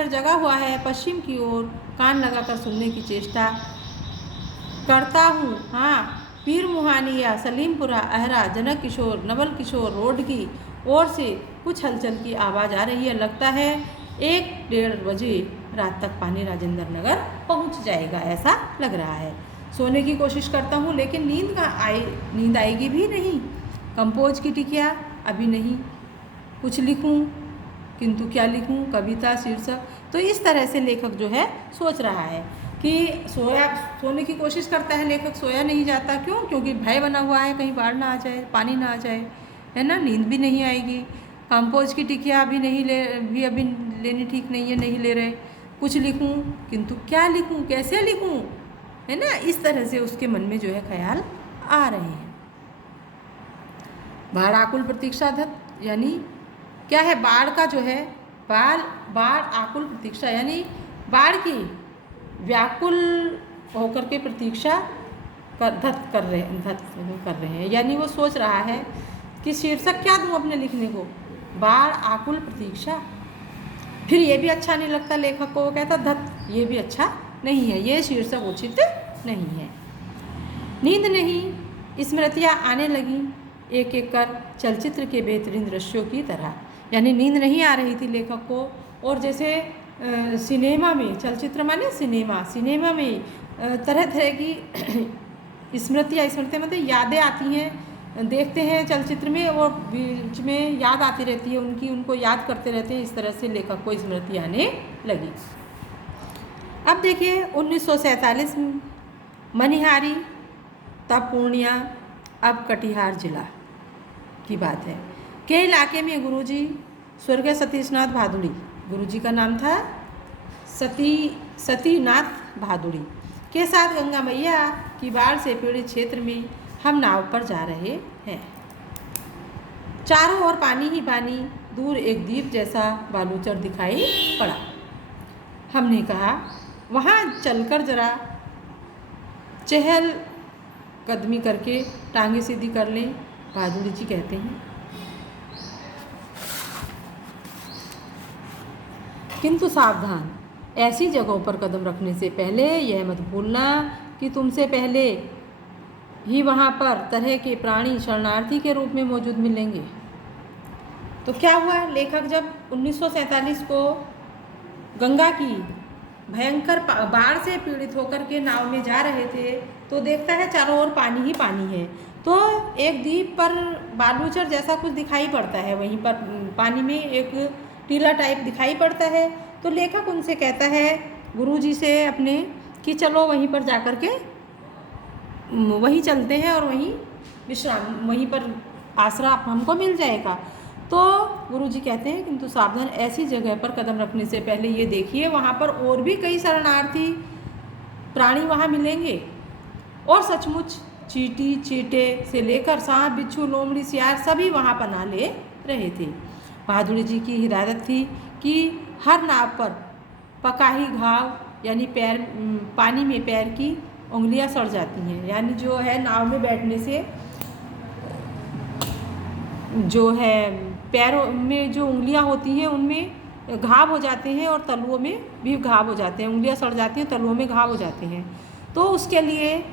जगा हुआ है। पश्चिम की ओर कान लगाकर सुनने की चेष्टा करता हूँ। हाँ, पीर मुहानी या सलीमपुरा, अहरा, जनक किशोर, नवल किशोर रोड की ओर से कुछ हलचल की आवाज़ आ रही है। लगता है 1-1:30 बजे रात तक पानी राजेंद्र नगर पहुँच जाएगा, ऐसा लग रहा है। सोने की कोशिश करता हूँ लेकिन नींद आएगी भी नहीं। कंपोज की टिकिया अभी नहीं। कुछ लिखूँ किंतु क्या लिखूँ, कविता, शीर्षक। तो इस तरह से लेखक जो है सोच रहा है कि सोने की कोशिश करता है लेखक, सोया नहीं जाता। क्यों? क्योंकि भय बना हुआ है कहीं बाढ़ ना आ जाए, पानी ना आ जाए, है ना, नींद भी नहीं आएगी। कंपोज की टिकिया अभी अभी लेनी ठीक नहीं है, नहीं ले रहे। कुछ लिखूं किंतु क्या लिखूं, कैसे लिखूं, है ना, इस तरह से उसके मन में जो है ख्याल आ रहे हैं। बाढ़ आकुल प्रतीक्षा धत यानी क्या है, बाढ़ का जो है बाढ़ आकुल प्रतीक्षा यानी बाढ़ की व्याकुल होकर के प्रतीक्षा कर रहे हैं, यानी वो सोच रहा है कि शीर्षक क्या दूँ अपने लिखने को, बाढ़ आकुल प्रतीक्षा। फिर ये भी अच्छा नहीं लगता लेखक को, वो कहता धत ये भी अच्छा नहीं है, ये शीर्षक उचित नहीं है। नींद नहीं, स्मृतियाँ आने लगी एक एक कर चलचित्र के बेहतरीन दृश्यों की तरह, यानी नींद नहीं आ रही थी लेखक को, और जैसे सिनेमा में, चलचित्र माने सिनेमा में तरह तरह की स्मृतियाँ मतलब यादें आती हैं, देखते हैं चलचित्र में और बीच में याद आती रहती है उनको याद करते रहते हैं, इस तरह से लेखक को स्मृति आने लगी। अब देखिए 1947 में मनिहारी, तब पूर्णिया, अब कटिहार जिला की बात है, के इलाके में गुरुजी स्वर्गीय सतीशनाथ भादुड़ी, गुरुजी का नाम था सतीनाथ भादुड़ी, के साथ गंगा मैया की बाढ़ से पीड़ित क्षेत्र में हम नाव पर जा रहे हैं। चारों ओर पानी ही पानी, दूर एक द्वीप जैसा बालूचर दिखाई पड़ा। हमने कहा वहाँ चलकर जरा चहल कदमी करके टांगे सीधी कर लें, भादुड़ी जी कहते हैं। किंतु सावधान, ऐसी जगहों पर कदम रखने से पहले यह मत भूलना कि तुमसे पहले ही वहाँ पर तरह के प्राणी शरणार्थी के रूप में मौजूद मिलेंगे। तो क्या हुआ, लेखक जब 1947 को गंगा की भयंकर बाढ़ से पीड़ित होकर के नाव में जा रहे थे तो देखता है चारों ओर पानी ही पानी है, तो एक द्वीप पर बालूचर जैसा कुछ दिखाई पड़ता है, वहीं पर पानी में एक टीला टाइप दिखाई पड़ता है। तो लेखक उनसे कहता है गुरुजी से अपने कि चलो वहीं पर जाकर के वहीं चलते हैं और वहीं विश्राम, वहीं पर आसरा हमको मिल जाएगा। तो गुरुजी कहते हैं किंतु सावधान, ऐसी जगह पर कदम रखने से पहले ये देखिए वहाँ पर और भी कई शरणार्थी प्राणी वहाँ मिलेंगे, और सचमुच चींटी चींटे से लेकर सांप बिच्छू लोमड़ी सियार सभी वहाँ पनाह ले रहे थे। भादुड़ी जी की हिदायत थी कि हर नाव पर पकाही घाव यानी पैर, पानी में पैर की उंगलियां सड़ जाती हैं, यानी जो है नाव में बैठने से जो है पैरों में जो उंगलियां होती हैं उनमें घाव हो जाते हैं और तलुओं में भी घाव हो जाते हैं, उंगलियां सड़ जाती हैं, तलुओं में घाव हो जाते हैं। तो उसके लिए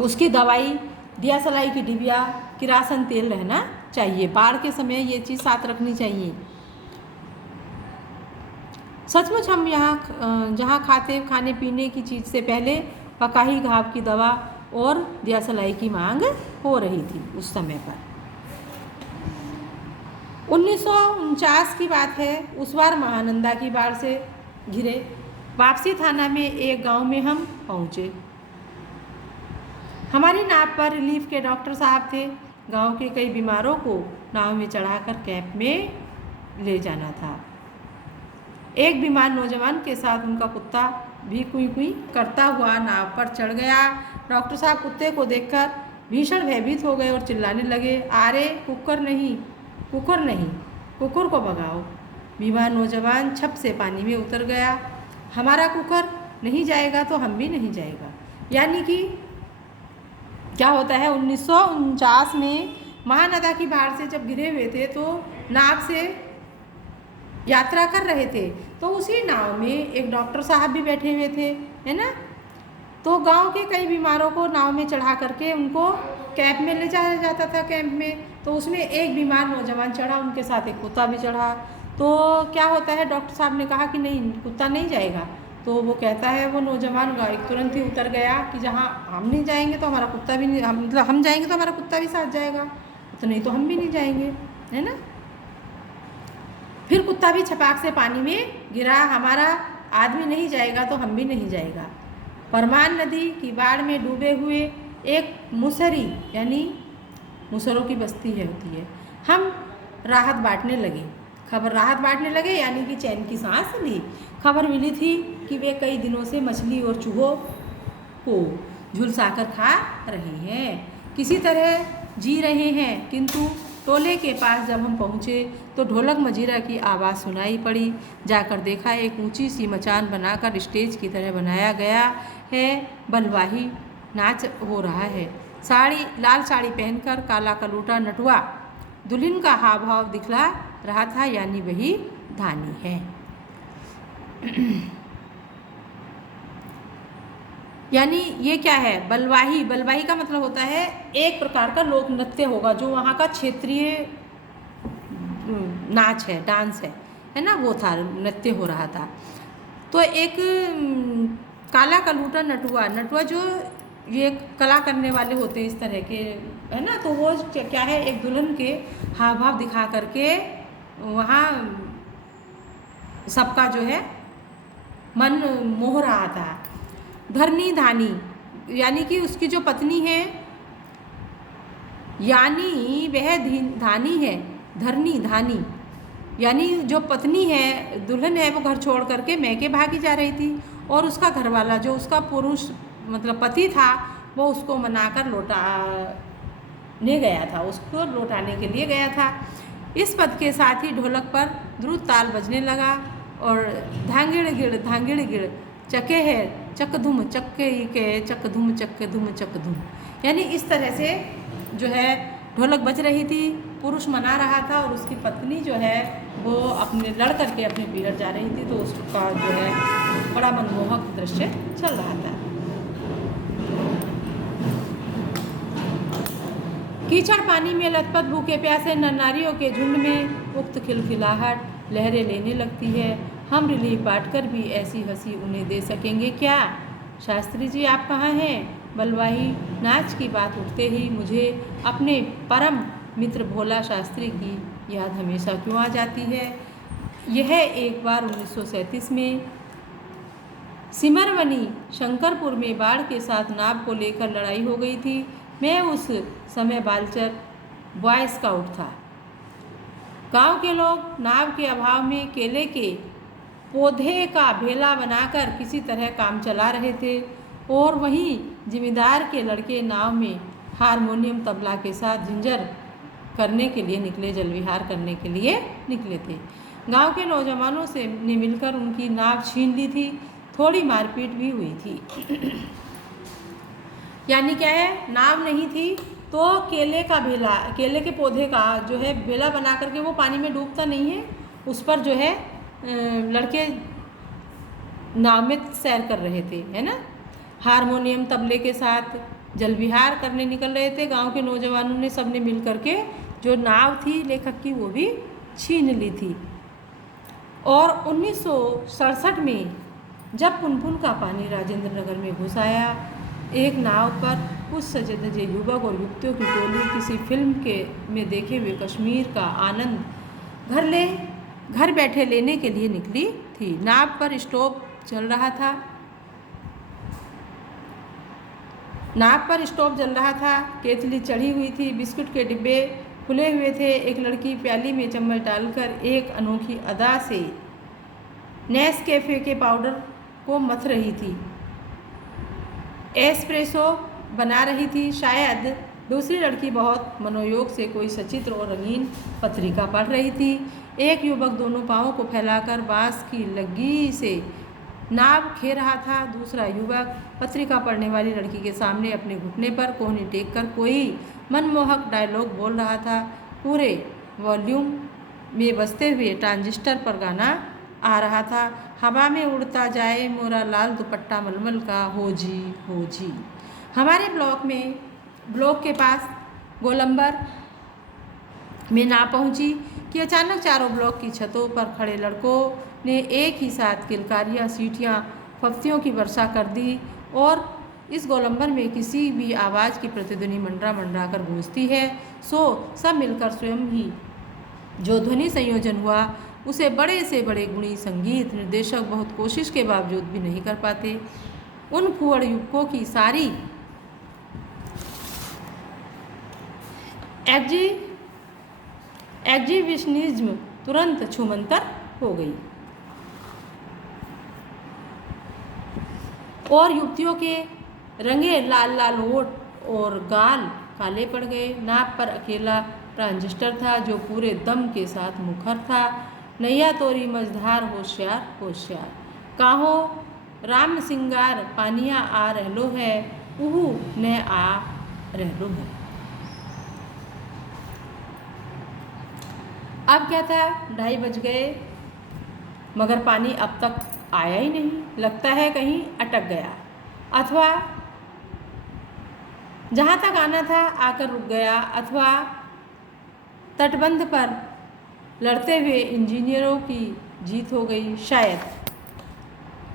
उसकी दवाई, दियासलाई की डिबिया, किरासन तेल रहना चाहिए। बाढ़ के समय ये चीज़ साथ रखनी चाहिए। सचमुच हम जहाँ खाने पीने की चीज़ से पहले पकाही घाव की दवा और दियासलाई की मांग हो रही थी उस समय पर। 1949 की बात है, उस बार महानंदा की बाढ़ से घिरे वापसी थाना में एक गांव में हम पहुँचे। हमारी नाव पर रिलीफ के डॉक्टर साहब थे। गांव के कई बीमारों को नाव में चढ़ाकर कैंप में ले जाना था। एक बीमार नौजवान के साथ उनका कुत्ता भी कुई कुई करता हुआ नाव पर चढ़ गया। डॉक्टर साहब कुत्ते को देखकर भीषण भयभीत हो गए और चिल्लाने लगे, अरे कुकुर नहीं, कुकुर को भगाओ। बीमार नौजवान छप से पानी में उतर गया। हमारा कुकुर नहीं जाएगा तो हम भी नहीं जाएगा। यानी कि क्या होता है, 1949 में महानदा की बाढ़ से जब घिरे हुए थे तो नाव से यात्रा कर रहे थे, तो उसी नाव में एक डॉक्टर साहब भी बैठे हुए थे, है ना। तो गांव के कई बीमारों को नाव में चढ़ा करके उनको कैंप में ले जाया जाता था। कैंप में तो उसमें एक बीमार नौजवान चढ़ा, उनके साथ एक कुत्ता भी चढ़ा। तो क्या होता है, डॉक्टर साहब ने कहा कि नहीं, कुत्ता नहीं जाएगा। तो वो कहता है, वो नौजवान तुरंत ही उतर गया कि जहाँ हम नहीं जाएंगे तो हमारा कुत्ता भी नहीं, मतलब हम जाएंगे तो हमारा कुत्ता भी साथ जाएगा, तो नहीं तो हम भी नहीं जाएंगे, है ना। फिर कुत्ता भी छपाक से पानी में गिरा। हमारा आदमी नहीं जाएगा तो हम भी नहीं जाएगा। परमान नदी की बाढ़ में डूबे हुए एक मुसरी यानी मुसरों की बस्ती होती है, हम राहत बांटने लगे यानी कि चैन की सांस ली। खबर मिली थी कि वे कई दिनों से मछली और चूहों को झुलसाकर खा रहे हैं। किसी तरह जी रहे हैं, किंतु टोले के पास जब हम पहुँचे तो ढोलक मजीरा की आवाज़ सुनाई पड़ी। जाकर देखा एक ऊंची सी मचान बनाकर स्टेज की तरह बनाया गया है। बलवाही नाच हो रहा है। लाल साड़ी पहनकर काला कलूटा नटुआ दुल्हन का हाव भाव दिखला रहा था, यानी वही धानी है। यानी ये क्या है, बलवाही। बलवाही का मतलब होता है एक प्रकार का लोक नृत्य होगा जो वहाँ का क्षेत्रीय नाच है, डांस है ना, वो था, नृत्य हो रहा था। तो एक काला कलूटा नटुआ जो ये कला करने वाले होते हैं इस तरह के, है ना, तो वो क्या है, एक दुल्हन के हाव भाव दिखा करके वहाँ सबका जो है मन मोह रहा था। धरनी धानी, यानी कि उसकी जो पत्नी है, यानी वह धानी है। धरनी धानी यानी जो पत्नी है, दुल्हन है, वो घर छोड़ करके मैके भागी जा रही थी और उसका घरवाला जो उसका पुरुष मतलब पति था, वो उसको मनाकर लौटाने गया था, उसको लौटाने के लिए गया था। इस पद के साथ ही ढोलक पर द्रुत ताल बजने लगा और धांगिड़ गिड़ चके है चक धुम चक्के के चक धुम चक्के धुम चक धुम, यानी इस तरह से जो है ढोलक बज रही थी, पुरुष मना रहा था और उसकी पत्नी जो है वो अपने लड़ करके अपने बिगड़ जा रही थी। तो उसका जो है बड़ा मनमोहक दृश्य चल रहा था। कीचड़ पानी में लथपथ भूखे प्यासे नर नारियों के झुंड में उक्त खिलखिलाहट लहरें लेने लगती है। हम रिलीफ बांटकर भी ऐसी हंसी उन्हें दे सकेंगे क्या? शास्त्री जी आप कहाँ हैं? बलवाही नाच की बात उठते ही मुझे अपने परम मित्र भोला शास्त्री की याद हमेशा क्यों आ जाती है। यह एक बार 1937 में सिमरवनी शंकरपुर में बाढ़ के साथ नाव को लेकर लड़ाई हो गई थी। मैं उस समय बालचर बॉय स्काउट था। गांव के लोग नाव के अभाव में केले के पौधे का भेला बनाकर किसी तरह काम चला रहे थे और वहीं जिमीदार के लड़के नाव में हारमोनियम तबला के साथ जिंजर करने के लिए निकले, जलविहार करने के लिए निकले थे। गांव के नौजवानों से ने मिलकर उनकी नाव छीन ली थी, थोड़ी मारपीट भी हुई थी। यानी क्या है, नाव नहीं थी तो केले का भेला, केले के पौधे का जो है भेला बना करके, वो पानी में डूबता नहीं है, उस पर जो है लड़के नाव में सैर कर रहे थे, है ना। हारमोनियम तबले के साथ जलविहार करने निकल रहे थे। गांव के नौजवानों ने सबने मिल करके जो नाव थी लेखक की वो भी छीन ली थी। और 1967 में जब पुनपुन का पानी राजेंद्र नगर में घुस आया, एक नाव पर कुछ सजे धजे युवक और युवतियों की टोली किसी फिल्म में देखे हुए कश्मीर का आनंद घर बैठे लेने के लिए निकली थी। नाव पर स्टोव जल रहा था, केतली चढ़ी हुई थी, बिस्कुट के डिब्बे खुले हुए थे। एक लड़की प्याली में चम्मच डालकर एक अनोखी अदा से नेस्कैफे के पाउडर को मथ रही थी, एस्प्रेसो बना रही थी। शायद दूसरी लड़की बहुत मनोयोग से कोई सचित्र और रंगीन पत्रिका पढ़ रही थी। एक युवक दोनों पाँवों को फैलाकर बाँस की लग्गी से नाव खे रहा था। दूसरा युवक पत्रिका पढ़ने वाली लड़की के सामने अपने घुटने पर कोहनी टेक कर कोई मनमोहक डायलॉग बोल रहा था। पूरे वॉल्यूम में बजते हुए ट्रांजिस्टर पर गाना आ रहा था, हवा में उड़ता जाए मोरा लाल दुपट्टा मलमल का, हो जी। हमारे ब्लॉक के पास गोलंबर में ना पहुंची कि अचानक चारों ब्लॉक की छतों पर खड़े लड़कों ने एक ही साथ किलकारियाँ, सीटियाँ, फफ्तियों की वर्षा कर दी और इस गोलंबर में किसी भी आवाज़ की प्रतिध्वनि मंडरा कर गूंजती है। सो सब मिलकर स्वयं ही जो ध्वनि संयोजन हुआ उसे बड़े से बड़े गुणी संगीत निर्देशक बहुत कोशिश के बावजूद भी नहीं कर पाते। उन फुअड़ युवकों की सारी एग्जीबिशनिज्म तुरंत छूमंतर हो गई और युवतियों के रंगे लाल लाल होठ और गाल काले पड़ गए। नाव पर अकेला ट्रांजिस्टर था जो पूरे दम के साथ मुखर था। नैया तोरी मझधार होशियार होशियार, काहो राम सिंगार पानिया आ रहलो है, उहू न आ रहलो है। अब क्या था, 2:30 बज गए मगर पानी अब तक आया ही नहीं। लगता है कहीं अटक गया अथवा जहाँ तक आना था आकर रुक गया, अथवा तटबंध पर लड़ते हुए इंजीनियरों की जीत हो गई शायद,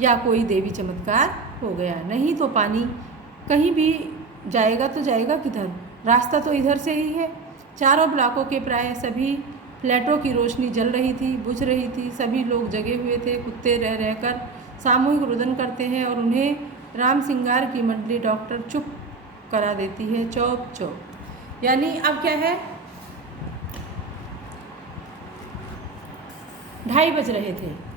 या कोई देवी चमत्कार हो गया। नहीं तो पानी कहीं भी जाएगा तो जाएगा किधर, रास्ता तो इधर से ही है। चारों ब्लॉकों के प्राय सभी फ्लैटों की रोशनी जल रही थी, बुझ रही थी। सभी लोग जगे हुए थे। कुत्ते रह रहकर सामूहिक रुदन करते हैं और उन्हें राम सिंगार की मंडली डॉक्टर चुप करा देती है, चौप चौप। यानी अब क्या है, 2:30 बज रहे थे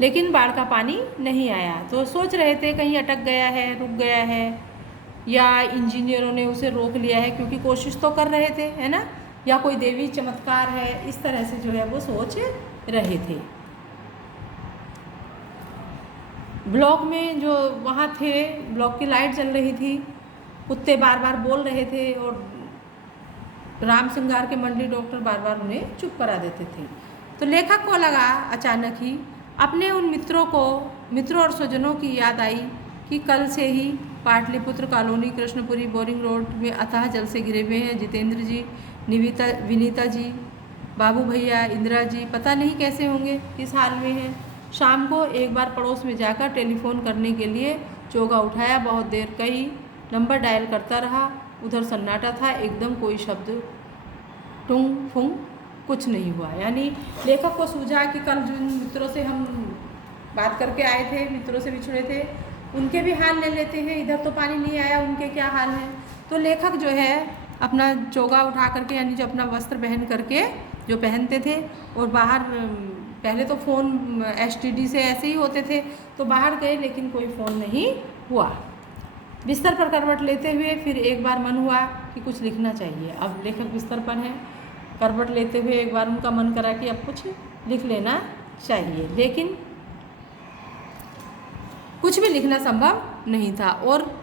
लेकिन बाढ़ का पानी नहीं आया। तो सोच रहे थे कहीं अटक गया है, रुक गया है, या इंजीनियरों ने उसे रोक लिया है, क्योंकि कोशिश तो कर रहे थे, है ना, या कोई देवी चमत्कार है। इस तरह से जो है वो सोच रहे थे। ब्लॉक में जो वहाँ थे, ब्लॉक की लाइट जल रही थी, कुत्ते बार बार बोल रहे थे और राम सिंगार के मंडली डॉक्टर बार बार उन्हें चुप करा देते थे। तो लेखक को लगा अचानक ही अपने उन मित्रों और स्वजनों की याद आई कि कल से ही Pataliputra colony, Krishnapuri, boring road में अथाह जल से घिरे हुए हैं। जितेंद्र जी, विनीता जी, बाबू भैया, इंदिरा जी पता नहीं कैसे होंगे, किस हाल में हैं। शाम को एक बार पड़ोस में जाकर टेलीफोन करने के लिए चोगा उठाया। बहुत देर कई नंबर डायल करता रहा। उधर सन्नाटा था, एकदम कोई शब्द टुंग फुंग कुछ नहीं हुआ। यानी लेखक को सूझा कि कल जिन मित्रों से हम बात करके आए थे, मित्रों से बिछड़े थे, उनके भी हाल ले लेते हैं। इधर तो पानी नहीं आया, उनके क्या हाल हैं। तो लेखक जो है अपना चोगा उठा करके, यानी जो अपना वस्त्र पहन करके जो पहनते थे, और बाहर पहले तो फ़ोन STD से ऐसे ही होते थे, तो बाहर गए लेकिन कोई फ़ोन नहीं हुआ। बिस्तर पर करवट लेते हुए फिर एक बार मन हुआ कि कुछ लिखना चाहिए। अब लेखक बिस्तर पर हैं, करवट लेते हुए एक बार उनका मन करा कि अब कुछ लिख लेना चाहिए, लेकिन कुछ भी लिखना संभव नहीं था। और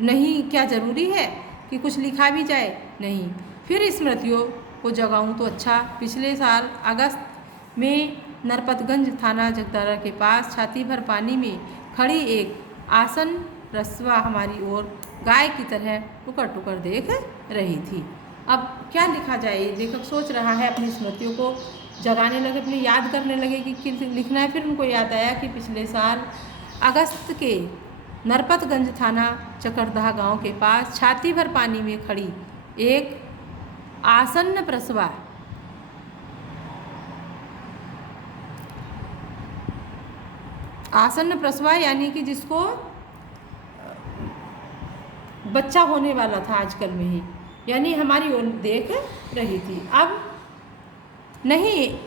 नहीं, क्या ज़रूरी है कि कुछ लिखा भी जाए? नहीं। फिर स्मृतियों को जगाऊं तो अच्छा। पिछले साल अगस्त में नरपतगंज थाना जगदारा के पास छाती भर पानी में खड़ी एक आसन रस्वा हमारी ओर गाय की तरह टुकर टुकर देख रही थी। अब क्या लिखा जाए? लेखक सोच रहा है, अपनी स्मृतियों को जगाने लगे, अपने याद करने लगे कि लिखना है। फिर उनको याद आया कि पिछले साल अगस्त के नरपतगंज थाना चकरदहा गांव के पास छाती भर पानी में खड़ी एक आसन्न प्रसवा यानी कि जिसको बच्चा होने वाला था आजकल में ही, यानी हमारी ओर देख रही थी। अब नहीं,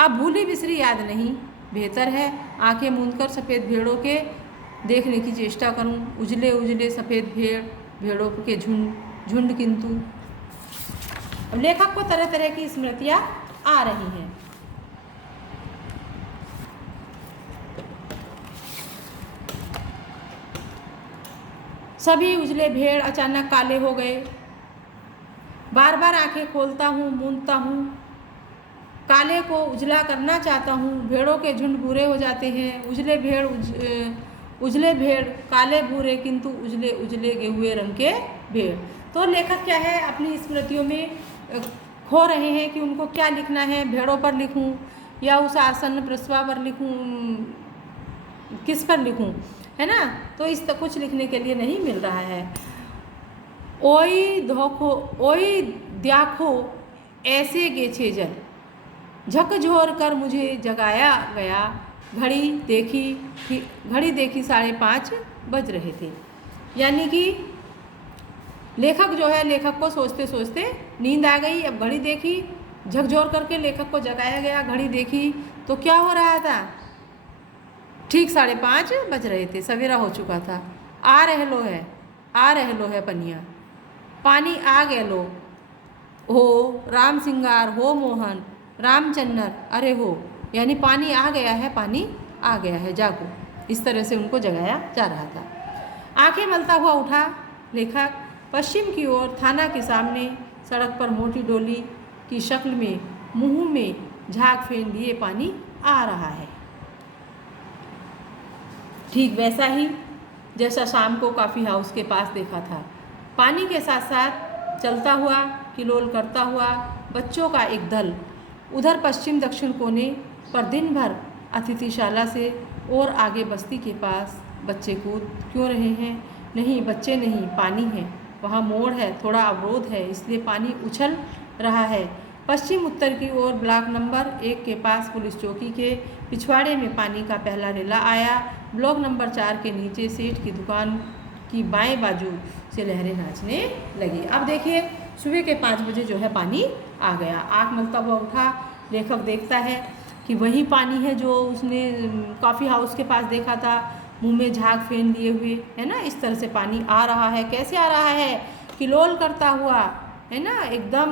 अब भूली बिसरी याद नहीं, बेहतर है आंखें मूंदकर सफ़ेद भेड़ों के देखने की चेष्टा करूं। उजले उजले सफ़ेद भेड़ों के झुंड। किंतु अब लेखक को तरह तरह की स्मृतियाँ आ रही हैं। सभी उजले भेड़ अचानक काले हो गए। बार बार आंखें खोलता हूँ, मूंदता हूँ, काले को उजला करना चाहता हूँ। भेड़ों के झुंड भूरे हो जाते हैं। उजले भेड़ काले भूरे, किंतु उजले उजले गेहुए रंग के भेड़। तो लेखक क्या है, अपनी स्मृतियों में खो रहे हैं कि उनको क्या लिखना है। भेड़ों पर लिखूं या उस आसन्न प्रसवा पर लिखूं, किस पर लिखूं, है ना। तो इस तक कुछ लिखने के लिए नहीं मिल रहा है। ओई द्याखो ऐसे गेछे जल, झकझोर कर मुझे जगाया गया। घड़ी देखी 5:30 बज रहे थे। यानी कि लेखक जो है, लेखक को सोचते सोचते नींद आ गई। अब घड़ी देखी, झकझोर करके लेखक को जगाया गया। घड़ी देखी तो क्या हो रहा था, ठीक 5:30 बज रहे थे, सवेरा हो चुका था। आ रह लो है पनिया, पानी आ गए लो, हो राम सिंगार हो मोहन, रामचंद्र अरे हो, यानी पानी आ गया है, पानी आ गया है, जागो। इस तरह से उनको जगाया जा रहा था। आंखें मलता हुआ उठा लेखक, पश्चिम की ओर थाना के सामने सड़क पर मोटी डोली की शक्ल में मुंह में झाग फेंक लिए पानी आ रहा है। ठीक वैसा ही जैसा शाम को कॉफ़ी हाउस के पास देखा था। पानी के साथ साथ चलता हुआ, किलोल करता हुआ बच्चों का एक दल उधर पश्चिम दक्षिण कोने पर दिन भर अतिथिशाला से और आगे बस्ती के पास बच्चे कूद क्यों रहे हैं? नहीं, बच्चे नहीं, पानी है। वहाँ मोड़ है, थोड़ा अवरोध है, इसलिए पानी उछल रहा है। पश्चिम उत्तर की ओर ब्लॉक नंबर 1 के पास पुलिस चौकी के पिछवाड़े में पानी का पहला रेला आया। ब्लॉक नंबर 4 के नीचे सेठ की दुकान की बाएं बाजू से लहरें नाचने लगी। अब देखिए, सुबह के 5 बजे जो है पानी आ गया। आँख मलता हुआ उठा लेखक, देखता है कि वही पानी है जो उसने कॉफ़ी हाउस के पास देखा था, मुंह में झाग फेंक लिए हुए, है ना। इस तरह से पानी आ रहा है। कैसे आ रहा है? किलोल करता हुआ, है ना, एकदम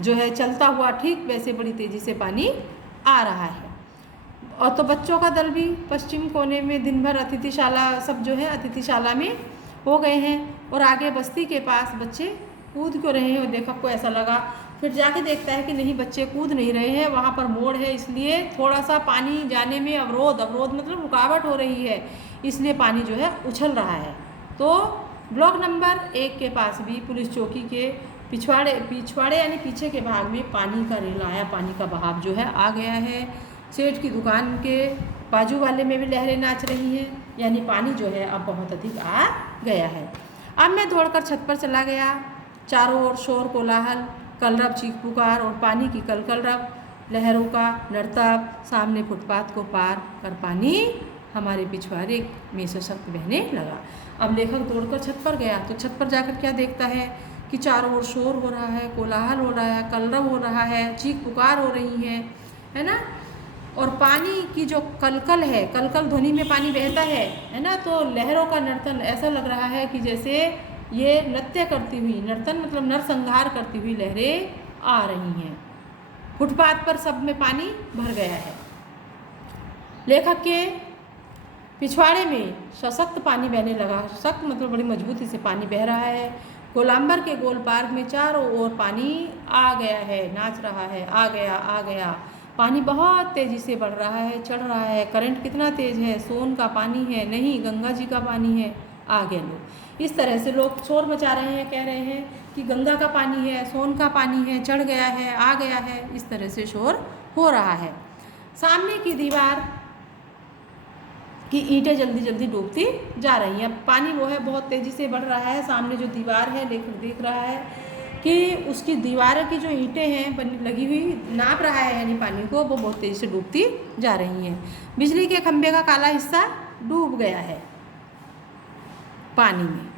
जो है चलता हुआ, ठीक वैसे बड़ी तेज़ी से पानी आ रहा है। और तो बच्चों का दल भी पश्चिम कोने में दिन भर अतिथिशाला, सब जो है अतिथिशाला में हो गए हैं और आगे बस्ती के पास बच्चे कूद क्यों रहे हैं? और लेखक को ऐसा लगा, फिर जाके देखता है कि नहीं, बच्चे कूद नहीं रहे हैं, वहाँ पर मोड़ है, इसलिए थोड़ा सा पानी जाने में अवरोध मतलब रुकावट हो रही है, इसलिए पानी जो है उछल रहा है। तो ब्लॉक नंबर 1 के पास भी पुलिस चौकी के पिछवाड़े यानी पीछे के भाग में पानी का रेला आया, पानी का बहाव जो है आ गया है। सेठ की दुकान के बाजू वाले में भी लहरें नाच रही हैं, यानी पानी जो है अब बहुत अधिक आ गया है। अब मैं दौड़कर छत पर चला गया। चारों ओर शोर कोलाहल, कलरव, चीख पुकार और पानी की कलकलरव, लहरों का नर्तब। सामने फुटपाथ को पार कर पानी हमारे पिछवाड़े में सशक्त बहने लगा। अब लेखक दौड़कर छत पर गया तो छत पर जाकर क्या देखता है कि चारों ओर शोर हो रहा है, कोलाहल हो रहा है, कलरव हो रहा है, चीख पुकार हो रही है ना। और पानी की जो कलकल है, कलकल ध्वनि में पानी बहता है ना, तो लहरों का नर्तन, ऐसा लग रहा है कि जैसे ये नृत्य करती हुई, नर्तन मतलब नरसंहार करती हुई लहरें आ रही हैं। फुटपाथ पर सब में पानी भर गया है। लेखक के पिछवाड़े में सशक्त पानी बहने लगा। सख्त मतलब बड़ी मजबूती से पानी बह रहा है। गोलांबर के गोल पार्क में चारों ओर पानी आ गया है, नाच रहा है, आ गया। पानी बहुत तेज़ी से बढ़ रहा है, चढ़ रहा है। करंट कितना तेज़ है? सोन का पानी है? नहीं, गंगा जी का पानी है। आ गया लोग, इस तरह से लोग शोर मचा रहे हैं, कह रहे हैं कि गंगा का पानी है, सोन का पानी है, चढ़ गया है, आ गया है। इस तरह से शोर हो रहा है। सामने की दीवार की ईंटें जल्दी जल्दी डूबती जा रही हैं। पानी वो है बहुत तेज़ी से बढ़ रहा है। सामने जो दीवार है, लेखक देख रहा है कि उसकी दीवार की जो ईंटें हैं लगी हुई, नाप रहा है यानी पानी को, वो बहुत तेज़ी से डूबती जा रही हैं। बिजली के खंभे का काला हिस्सा डूब गया है पानी में।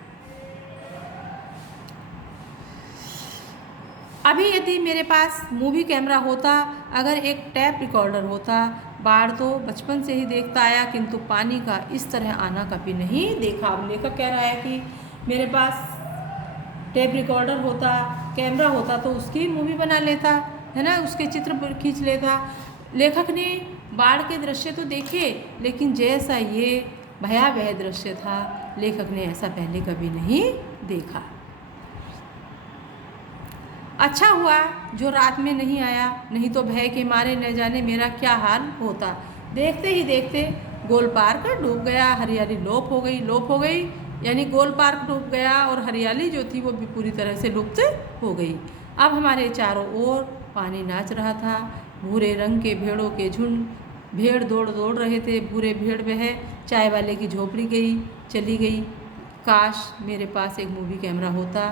अभी यदि मेरे पास मूवी कैमरा होता, अगर एक टैप रिकॉर्डर होता, बाढ़ तो बचपन से ही देखता आया, किंतु पानी का इस तरह आना कभी नहीं देखा। अब लेखक कह रहा है कि मेरे पास टेप रिकॉर्डर होता, कैमरा होता तो उसकी मूवी बना लेता, है ना, उसके चित्र खींच लेता। लेखक ने बाढ़ के दृश्य तो देखे, लेकिन जैसा ये भयावह दृश्य था, लेखक ने ऐसा पहले कभी नहीं देखा। अच्छा हुआ जो रात में नहीं आया, नहीं तो भय के मारे न जाने मेरा क्या हाल होता। देखते ही देखते गोल पार्क डूब गया, हरियाली लोप हो गई, यानी गोल पार्क डूब गया और हरियाली जो थी वो भी पूरी तरह से लुप्त हो गई। अब हमारे चारों ओर पानी नाच रहा था। भूरे रंग के भेड़ों के झुंड, भेड़ दौड़ रहे थे। भूरे भेड़ वह चाय वाले की झोपड़ी चली गई। काश मेरे पास एक मूवी कैमरा होता,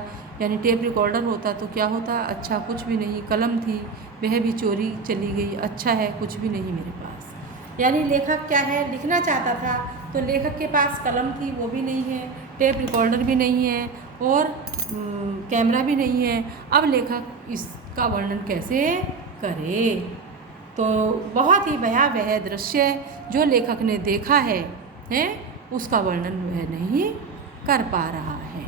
यानी टेप रिकॉर्डर होता तो क्या होता? अच्छा, कुछ भी नहीं। कलम थी, वह भी चोरी चली गई। अच्छा है, कुछ भी नहीं मेरे पास। यानी लेखक क्या है, लिखना चाहता था, तो लेखक के पास कलम थी, वो भी नहीं है, टेप रिकॉर्डर भी नहीं है और कैमरा भी नहीं है। अब लेखक इसका वर्णन कैसे करे? तो बहुत ही भयावह दृश्य जो लेखक ने देखा है उसका वर्णन वह नहीं कर पा रहा है।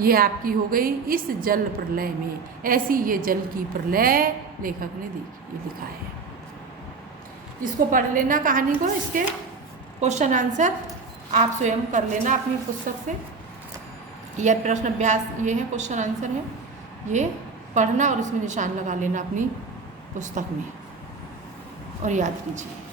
ये आपकी हो गई इस जल प्रलय में, ऐसी ये जल की प्रलय लेखक ने लिखा है। इसको पढ़ लेना कहानी को, इसके क्वेश्चन आंसर आप स्वयं कर लेना अपनी पुस्तक से। यह प्रश्न अभ्यास ये है, क्वेश्चन आंसर है, ये पढ़ना और इसमें निशान लगा लेना अपनी पुस्तक में और याद कीजिए।